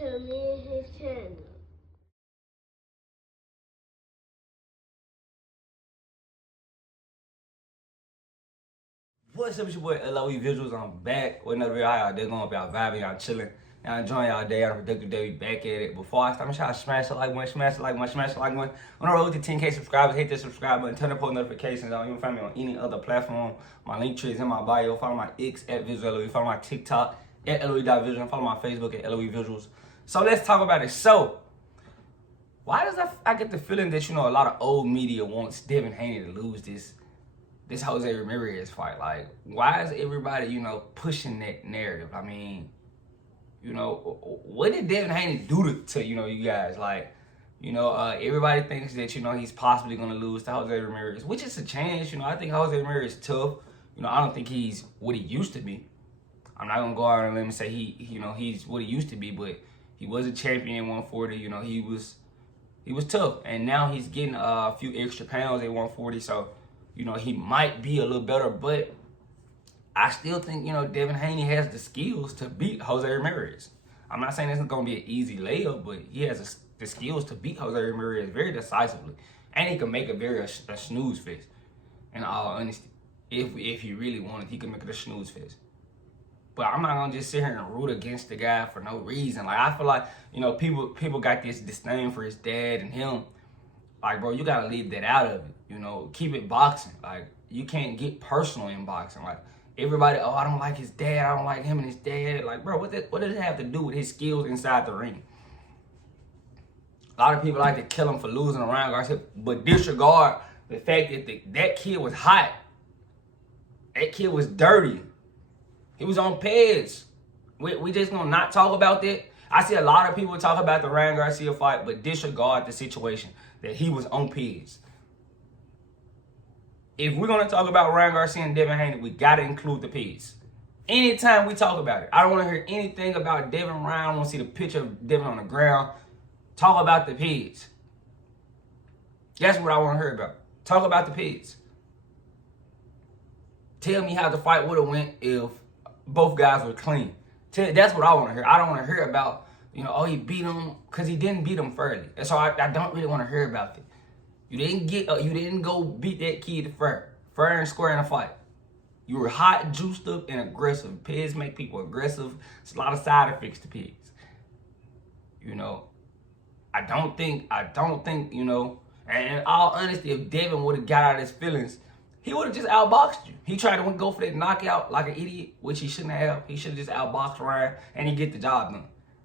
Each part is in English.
to me and his channel. What's up, it's your boy LOE Visuals. I'm back with another video. How y'all day going? Y'all vibing, y'all chilling. Y'all enjoying y'all day, y'all productive day. We back at it. Before I start, I'm trying to smash the like button, smash the like button, smash the like button. On the road to 10K subscribers, hit the subscribe button, turn the post notifications on. You can find me on any other platform. My link tree is in my bio. Follow my X at Visual LOE. Follow my TikTok at LOE.Visual. Follow my Facebook at LOE Visuals. So let's talk about it. So, why does I get the feeling that, a lot of old media wants Devin Haney to lose this Jose Ramirez fight? Like, why is everybody, pushing that narrative? I mean, what did Devin Haney do to you guys? Like, everybody thinks that, he's possibly going to lose to Jose Ramirez, which is a chance. I think Jose Ramirez is tough. I don't think he's what he used to be. I'm not going to go out on a limb and say he's what he used to be, but he was a champion in 140. He was tough. And now he's getting a few extra pounds at 140, so he might be a little better, but I still think, Devin Haney has the skills to beat Jose Ramirez. I'm not saying it's going to be an easy layup, but he has the skills to beat Jose Ramirez very decisively. And he can make a snooze fest. In all honesty, if he really wanted, he could make it a snooze fest. But I'm not going to just sit here and root against the guy for no reason. Like, I feel like, people got this disdain for his dad and him. Like, bro, you got to leave that out of it. Keep it boxing. Like, you can't get personal in boxing. Like, everybody, I don't like his dad. I don't like him and his dad. Like, bro, what does it have to do with his skills inside the ring? A lot of people like to kill him for losing around Garcia, but disregard the fact that that kid was hot. That kid was dirty. He was on pads. We just gonna not talk about that? I see a lot of people talk about the Ryan Garcia fight, but disregard the situation that he was on pads. If we're going to talk about Ryan Garcia and Devin Haney, we got to include the pigs. Anytime we talk about it, I don't want to hear anything about Devin Ryan. I want to see the picture of Devin on the ground. Talk about the pigs. That's what I want to hear about. Talk about the pigs. Tell me how the fight would have went if both guys were clean. That's what I want to hear. I don't want to hear about, he beat him, because he didn't beat him fairly. And so I don't really want to hear about it. You didn't go beat that kid fair and square in a fight. You were hot, juiced up, and aggressive. Pigs make people aggressive. It's a lot of side effects to pigs. I don't think, and in all honesty, if Devin would have got out of his feelings, he would have just outboxed you. He tried to go for that knockout like an idiot, which he shouldn't have. He should have just outboxed Ryan, and he get the job done.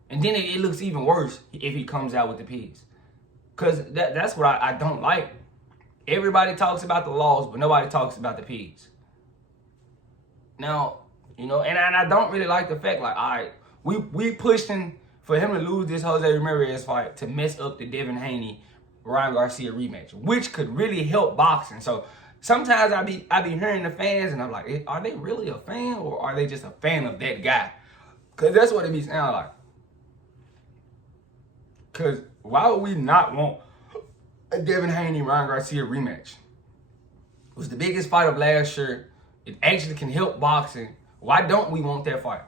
And then it looks even worse if he comes out with the pigs. Because that's what I don't like. Everybody talks about the laws, but nobody talks about the pigs. Now, and I don't really like the fact, like, all right, we pushing for him to lose this Jose Ramirez fight to mess up the Devin Haney Ryan Garcia rematch, which could really help boxing. So sometimes I be hearing the fans, and I'm like, are they really a fan, or are they just a fan of that guy? Because that's what it be sounding like. Because why would we not want a Devin Haney Ryan Garcia rematch? It was the biggest fight of last year. It actually can help boxing. Why don't we want that fight?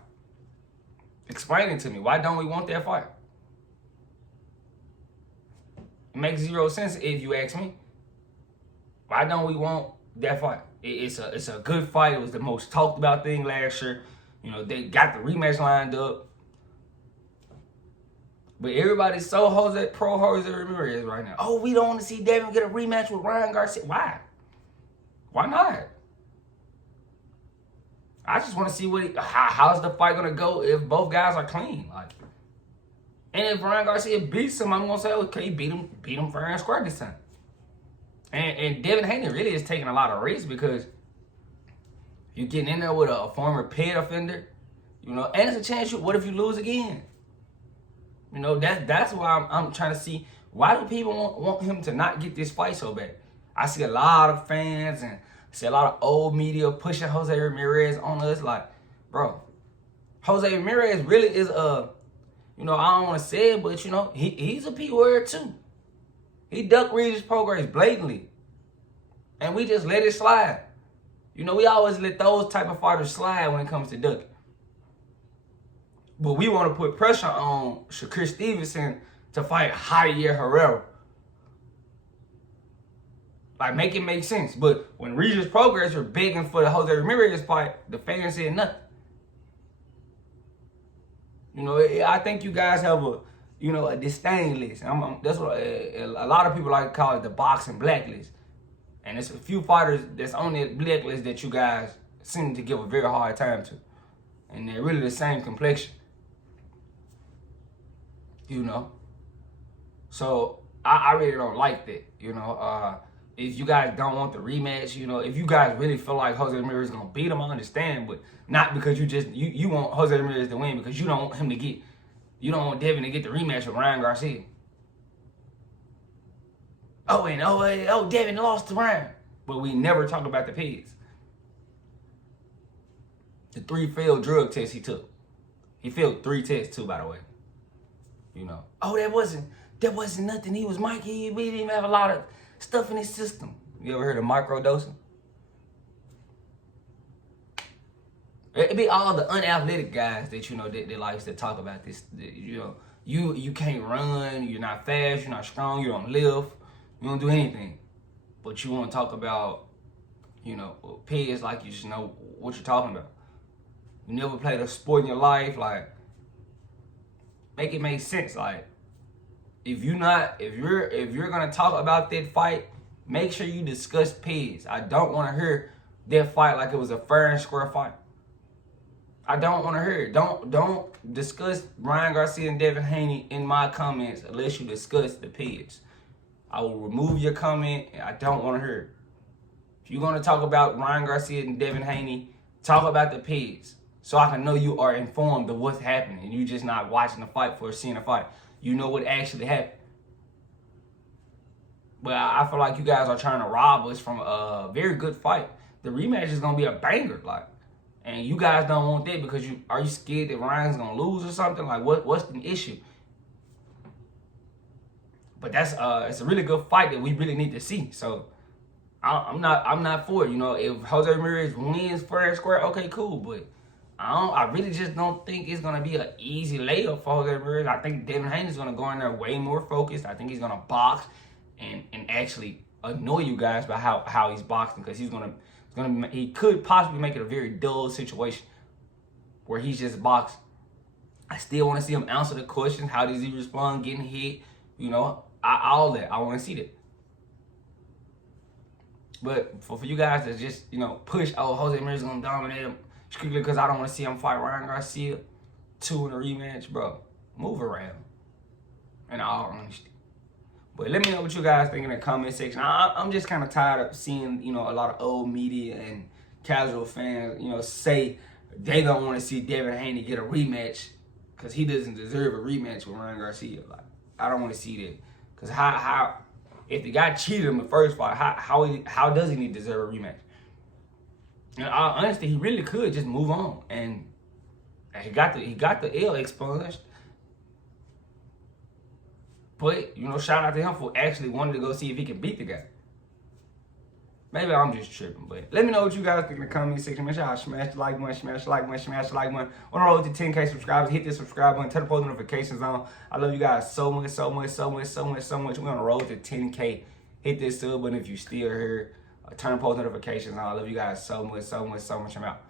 Explain it to me. Why don't we want that fight? It makes zero sense if you ask me. Why don't we want that fight? It's a good fight. It was the most talked about thing last year. They got the rematch lined up. But everybody's so pro Jose Ramirez right now. Oh, we don't want to see Devin get a rematch with Ryan Garcia. Why? Why not? I just want to see how's the fight gonna go if both guys are clean. Like, and if Ryan Garcia beats him, I'm gonna say, okay, beat him fair and square this time. And Devin Haney really is taking a lot of risks, because you're getting in there with a former pet offender, and it's a chance. What if you lose again? That's why I'm trying to see, why do people want him to not get this fight so bad? I see a lot of fans and I see a lot of old media pushing Jose Ramirez on us. Like, bro, Jose Ramirez really is I don't want to say it, but he's a P word too. He ducked Regis Prograis blatantly, and we just let it slide. We always let those type of fighters slide when it comes to ducking. But we want to put pressure on Shakur Stevenson to fight Javier Herrera. Like, make it make sense. But when Regis Progress were begging for the Jose Ramirez fight, the fans said nothing. You know, I think you guys have a disdain list. That's what a lot of people like to call it, the boxing blacklist. And there's a few fighters that's on that blacklist that you guys seem to give a very hard time to. And they're really the same complexion. You know? So, I really don't like that, you know? If you guys don't want the rematch, you know, if you guys really feel like Jose Ramirez is gonna beat him, I understand, but not because you want Jose Ramirez to win, because you don't want Devin to get the rematch with Ryan Garcia. Devin lost to Ryan, but we never talk about the pigs. The 3 failed drug tests he took. He failed 3 tests too, by the way. You know, that wasn't nothing. He was Mikey. We didn't even have a lot of stuff in his system. You ever heard of microdosing? It be all the unathletic guys that, you know, that likes to talk about this. You know, you can't run, you're not fast, you're not strong, you don't lift, you don't do anything. But you want to talk about, you know, pigs like you just know what you're talking about. You never played a sport in your life. Like, make it make sense. Like, if you're gonna talk about that fight, make sure you discuss pigs. I don't want to hear that fight like it was a fair and square fight. I don't want to hear it. Don't discuss Ryan Garcia and Devin Haney in my comments unless you discuss the pigs. I will remove your comment, and I don't want to hear it. If you're gonna talk about Ryan Garcia and Devin Haney, talk about the pigs, so I can know you are informed of what's happening and you just not watching the fight for seeing the fight. You know what actually happened. But I feel like you guys are trying to rob us from a very good fight. The rematch is gonna be a banger, like, and you guys don't want that because are you scared that Ryan's gonna lose or something? Like, what's the issue? But it's a really good fight that we really need to see. So I'm not for it. You know, if Jose Ramirez wins fair and square, okay, cool. But I really just don't think it's gonna be an easy layup for Jose Ramirez. I think Devin Haney is gonna go in there way more focused. I think he's gonna box and actually annoy you guys by how he's boxing, because he could possibly make it a very dull situation where he's just boxing. I still want to see him answer the questions. How does he respond getting hit? You know, all that. I want to see that. But for you guys to just, you know, push, Jose Ramirez is gonna dominate him strictly because I don't want to see him fight Ryan Garcia 2 in a rematch, bro. Move around, in all honesty. But let me know what you guys think in the comment section. I'm just kind of tired of seeing, you know, a lot of old media and casual fans, you know, say they don't want to see Devin Haney get a rematch because he doesn't deserve a rematch with Ryan Garcia. Like, I don't want to see that. Because how if the guy cheated him the first fight, how does he deserve a rematch? And honestly, he really could just move on, and he got the L expunged. But, you know, shout out to him for actually wanting to go see if he can beat the guy. Maybe I'm just tripping, but let me know what you guys think in the comment section. Make sure y'all smash the like button, smash the like button, smash the like button. On the road to 10K subscribers, hit the subscribe button, turn the post notifications on. I love you guys so much, so much, so much, so much, so much. We're on the road to 10K. Hit this sub button if you still here. Turn the post notifications on. I love you guys so much, so much, so much. I'm out.